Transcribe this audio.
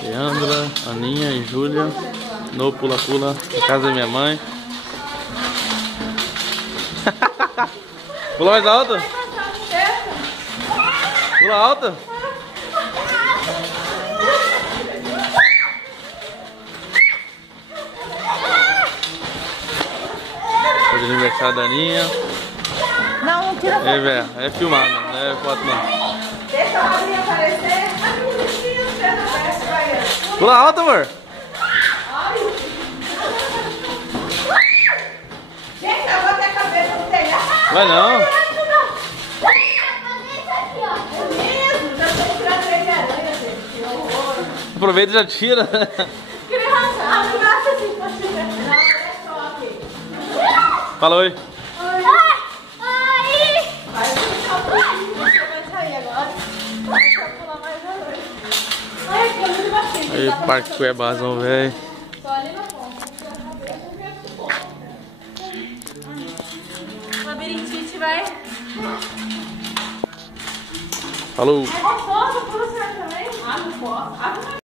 Leandra, Aninha e Júlia no pula-pula na casa da minha mãe. Pula mais alto. Pula alto. Foi de aniversário da Aninha. Não tira foto. É filmado, não é foto não. Deixa a Aninha aparecer. Pula alto, amor. Gente, eu vou ter a cabeça no telhado. Vai não. Aproveita e já tira. Fala oi. Aí, Parque Cuiabazão, velho. Labirintite, vai. Falou. É gostoso, pula certo também? Ah, não posso.